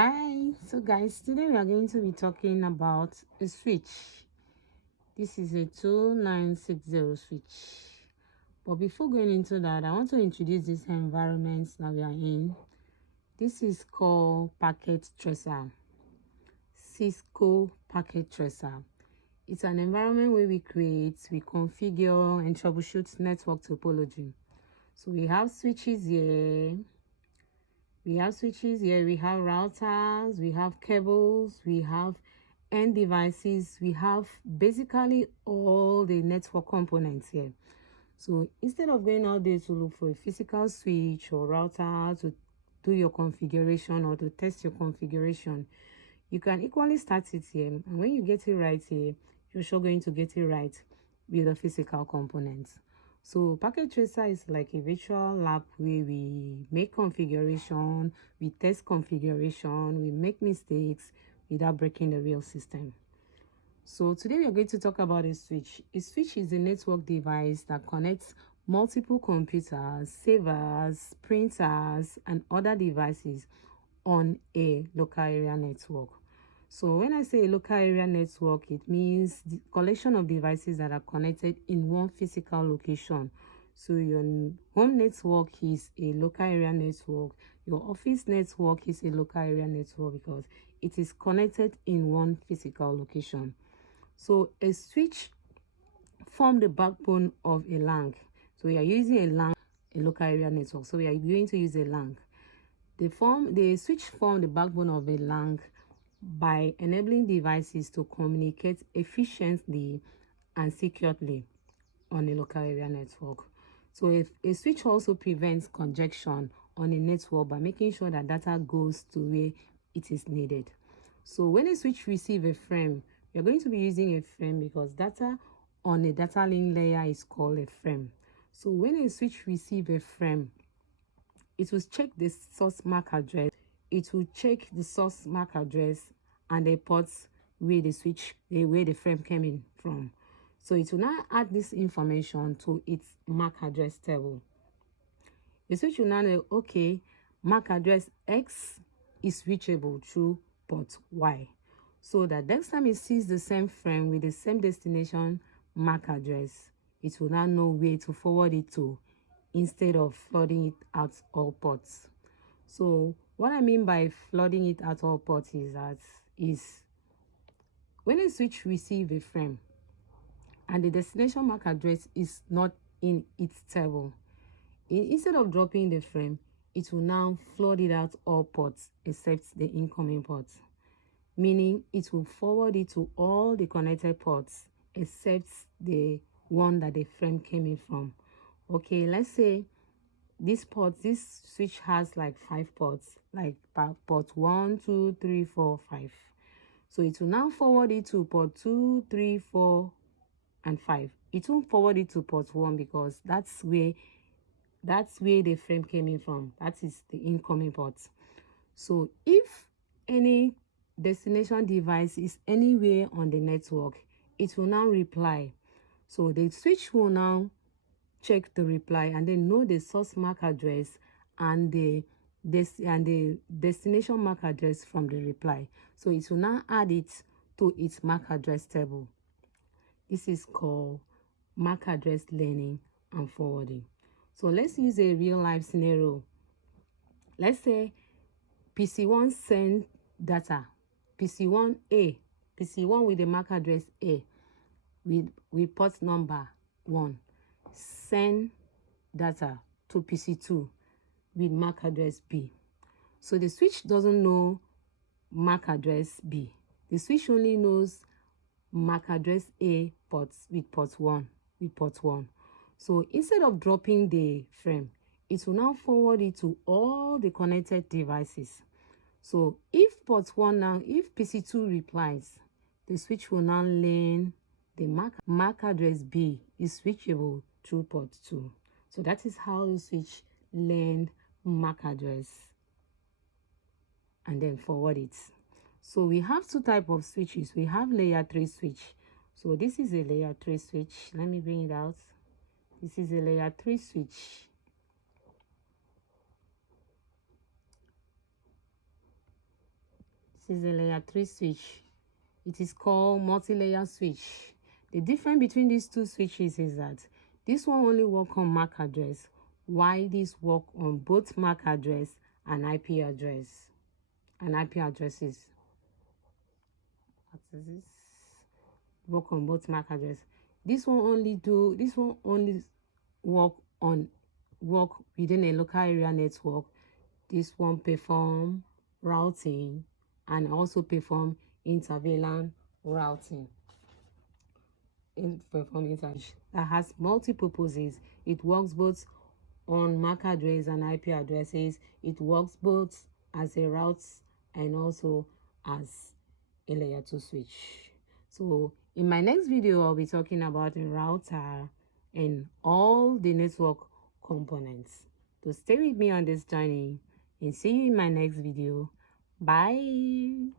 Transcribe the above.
Hi, so guys, today we are going to be talking about a switch. This is a 2960 switch. But before going into that, I want to introduce this environment that we are in. This is called Packet Tracer, Cisco Packet Tracer. It's an environment where we create, we configure, and troubleshoot network topology. So we have switches here. We have routers, we have cables, we have end devices, we have basically all the network components here. So instead of going out there to look for a physical switch or router to do your configuration or to test your configuration, you can equally start it here. And when you get it right here, you're sure going to get it right with the physical components. So Packet Tracer is like a virtual lab where we make configuration, we test configuration, we make mistakes without breaking the real system. So today we are going to talk about a switch. A switch is a network device that connects multiple computers, servers, printers, and other devices on a local area network. So when I say a local area network, it means the collection of devices that are connected in one physical location. So your home network is a local area network. Your office network is a local area network because it is connected in one physical location. So a switch forms the backbone of a LAN. So we are using a LAN, a local area network. So we are going to use a LAN. The switch form the backbone of a LAN by enabling devices to communicate efficiently and securely on a local area network. So if a switch also prevents congestion on a network by making sure that data goes to where it is needed. So when a switch receives a frame, you're going to be using a frame because data on a data link layer is called a frame. So when a switch receives a frame, it will check the source MAC address. It will check the source MAC address and the ports where where the frame came in from. So it will now add this information to its MAC address table. The switch will now know, okay, MAC address X is reachable through port Y. So that next time it sees the same frame with the same destination MAC address, it will now know where to forward it to instead of flooding it out all ports. So what I mean by flooding it out all ports is when a switch receives a frame and the destination MAC address is not in its table, instead of dropping the frame, it will now flood it out all ports except the incoming ports, meaning it will forward it to all the connected ports except the one that the frame came in from. Okay, let's say this switch has like 5 ports, like port 1, 2, 3, 4, 5. So it will now forward it to port 2, 3, 4, and 5. It won't forward it to port 1 because that's where the frame came in from. That is the incoming port. So if any destination device is anywhere on the network, it will now reply. So the switch will now check the reply and then know the source MAC address and the destination MAC address from the reply. So it will now add it to its MAC address table. This is called MAC address learning and forwarding. So let's use a real life scenario. Let's say PC1 send data, PC1 with the MAC address A with port number 1 send data to PC2 with MAC address B. So the switch doesn't know MAC address B. The switch only knows MAC address A with port 1. So instead of dropping the frame, it will now forward it to all the connected devices. So if if PC2 replies, the switch will now learn the MAC address B is switchable through port 2. So that is how the switch learned MAC address and then forward it. So we have 2 types of switches. We have layer 3 switch. So this is a layer 3 switch. Let me bring it out. This is a layer 3 switch. This is a layer 3 switch. It is called multi-layer switch. The difference between these two switches is that this one only works on MAC address, while this work on both MAC address and IP address and IP addresses. What is this? Work on both MAC address. This one only work within a local area network. This one perform routing and also perform inter-VLAN routing. That has multiple purposes. It works both on MAC address and IP addresses. It works both as a route and also as a layer 2 switch. So in my next video, I'll be talking about a router and all the network components. So stay with me on this journey and see you in my next video. Bye.